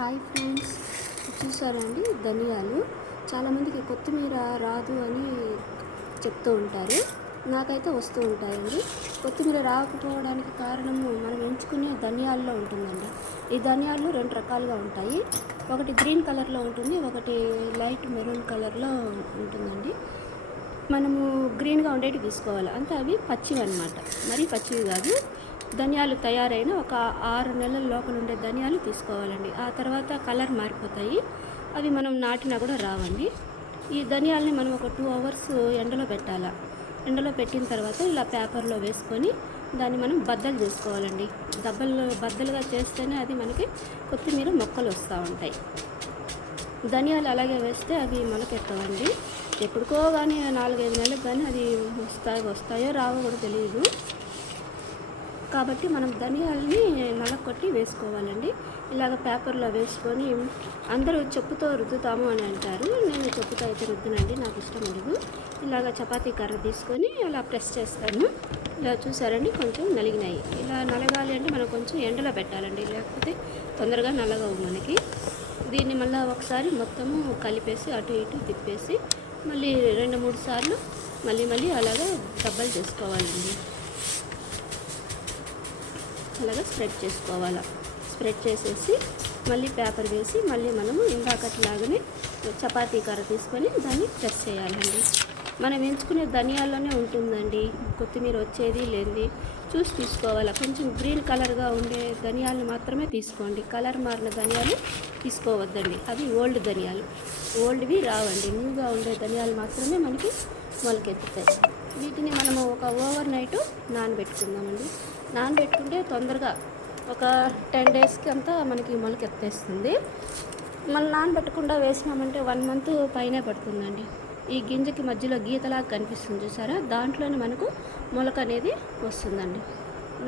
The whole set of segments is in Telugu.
Hi friends. చూసారా అండి ధనియాలు. చాలామందికి కొత్తిమీర రాదు అని చెప్తూ ఉంటారు. నాకైతే వస్తూ ఉంటాయండి. కొత్తిమీర రాకపోవడానికి కారణము మనం ఎంచుకునే ధనియాల్లో ఉంటుందండి. ఈ ధనియాలు రెండు రకాలుగా ఉంటాయి. ఒకటి గ్రీన్ కలర్లో ఉంటుంది ఒకటి లైట్ మెరూన్ కలర్లో ఉంటుందండి. మనము గ్రీన్గా ఉండేవి తీసుకోవాలి. అంటే అవి పచ్చివి అనమాట మరీ పచ్చివి కాదు. ధనియాలు తయారైన ఒక ఆరు నెలల లోపల ఉండే ధనియాలు తీసుకోవాలండి. ఆ తర్వాత కలర్ మారిపోతాయి. అవి మనం నాటినా కూడా రావండి. ఈ ధనియాలని మనం ఒక టూ అవర్స్ ఎండలో పెట్టాలా. ఎండలో పెట్టిన తర్వాత ఇలా పేపర్లో వేసుకొని దాన్ని మనం బద్దలు చేసుకోవాలండి. దబ్బలు బద్దలుగా చేస్తేనే అది మనకి కొత్తిమీర మొక్కలు వస్తూ ఉంటాయి. ధనియాలు అలాగే వేస్తే అవి మొలకెత్తవండి. ఎప్పుడుకో కానీ నాలుగైదు నెలలకు కానీ అది వస్తాయి వస్తాయో రావో కూడా తెలియదు కాబట్టి మనం ధనియాలని నలకొట్టి వేసుకోవాలండి. ఇలాగ పేపర్లో వేసుకొని అందరూ చెప్పుతో రుద్దుతాము అని అంటారు. నేను చెప్పుతో అయితే రుద్దునండి నాకు ఇష్టం ఉండదు. ఇలాగ చపాతీ కర్ర తీసుకొని అలా ప్రెస్ చేస్తాను. ఇలా చూసారండి కొంచెం నలిగినాయి. ఇలా నలగాలి అంటే మనం కొంచెం ఎండలో పెట్టాలండి లేకపోతే తొందరగా నలగవు మనకి. దీన్ని మళ్ళీ ఒకసారి మొత్తము కలిపేసి అటు ఇటు తిప్పేసి మళ్ళీ రెండు మూడు సార్లు మళ్ళీ మళ్ళీ అలాగా డబ్బలు చేసుకోవాలండి. అలాగా స్ప్రెడ్ చేసుకోవాలి. స్ప్రెడ్ చేసేసి మళ్ళీ పేపర్ వేసి మళ్ళీ మనము ఇందాకట్లాగానే చపాతీ కర్ర తీసుకొని దాన్ని ప్రెస్ చేయాలండి. మనం ఎంచుకునే ధనియాల్లోనే ఉంటుందండి. కొత్తిమీర వచ్చేది లేనిది చూసి తీసుకోవాలి. కొంచెం గ్రీన్ కలర్గా ఉండే ధనియాలను మాత్రమే తీసుకోండి. కలర్ మారిన ధనియాలు తీసుకోవద్దండి. అవి ఓల్డ్ ధనియాలు. ఓల్డ్వి రావండి. న్యూగా ఉండే ధనియాలు మాత్రమే మనకి మొలకెత్తుతాయి. వీటిని మనము ఒక ఓవర్ నైట్ నానబెట్టుకుందామండి. నానబెట్టుకుంటే తొందరగా ఒక టెన్ డేస్కి అంతా మనకి మొలకెత్తేస్తుంది మళ్ళీ నానబెట్టకుండా వేసినామంటే వన్ మంత్ పైనే పడుతుందండి. ఈ గింజకి మధ్యలో గీతలాగా కనిపిస్తుంది చూసారా? దాంట్లోనే మనకు మొలక అనేది వస్తుందండి.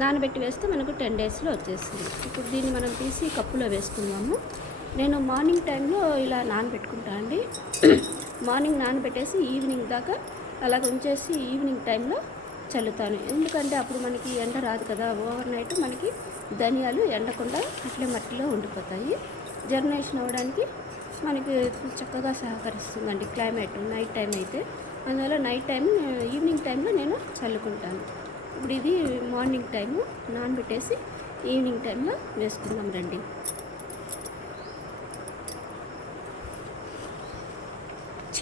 నానబెట్టి వేస్తే మనకు టెన్ డేస్లో వచ్చేస్తుంది. ఇప్పుడు దీన్ని మనం తీసి కప్పులో వేసుకుందాము. నేను మార్నింగ్ టైంలో ఇలా నానబెట్టుకుంటా అండి. మార్నింగ్ నానబెట్టేసి ఈవినింగ్ దాకా అలాగ ఉంచేసి ఈవినింగ్ టైంలో చల్లుతాను. ఎందుకంటే అప్పుడు మనకి ఎండ రాదు కదా ఓవర్ నైట్ మనకి ధనియాలు ఎండకుండా అట్లే మట్టిలో ఉండిపోతాయి. జర్నేషన్ అవ్వడానికి మనకి చక్కగా సహకరిస్తుందండి క్లైమేట్ నైట్ టైం అయితే. అందువల్ల నైట్ టైం ఈవినింగ్ టైంలో నేను చల్లుకుంటాను. ఇప్పుడు ఇది మార్నింగ్ టైము నానబెట్టేసి ఈవినింగ్ టైంలో వేసుకుందాం రండి.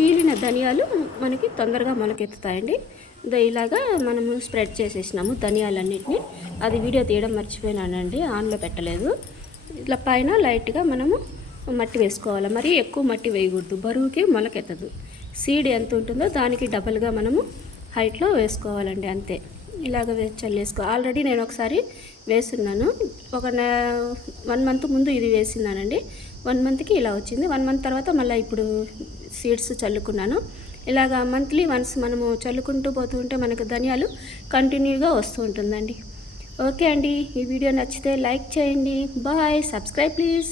చీలిన ధనియాలు మనకి తొందరగా మొలకెత్తుతాయండి. ఇలాగా మనము స్ప్రెడ్ చేసేసినాము ధనియాలన్నిటిని. అది వీడియో తీయడం మర్చిపోయినానండి ఆన్లో పెట్టలేదు. ఇట్లా పైన లైట్గా మనము మట్టి వేసుకోవాలి. మరి ఎక్కువ మట్టి వేయకూడదు బరువుకి మొలకెత్తదు. సీడ్ ఎంత ఉంటుందో దానికి డబల్గా మనము హైట్లో వేసుకోవాలండి అంతే. ఇలాగ చల్లేసుకో ఆల్రెడీ నేను ఒకసారి వేస్తున్నాను. ఒక వన్ మంత్ ముందు ఇది వేసినానండి వన్ మంత్కి ఇలా వచ్చింది. వన్ మంత్ తర్వాత మళ్ళీ ఇప్పుడు సీడ్స్ చల్లుకున్నాను. ఇలాగా మంత్లీ వన్స్ మనము చల్లుకుంటూ పోతూ ఉంటే మనకు ధనియాలు కంటిన్యూగా వస్తూ ఉంటుందండి. ఓకే అండి ఈ వీడియో నచ్చితే లైక్ చేయండి. Bye subscribe please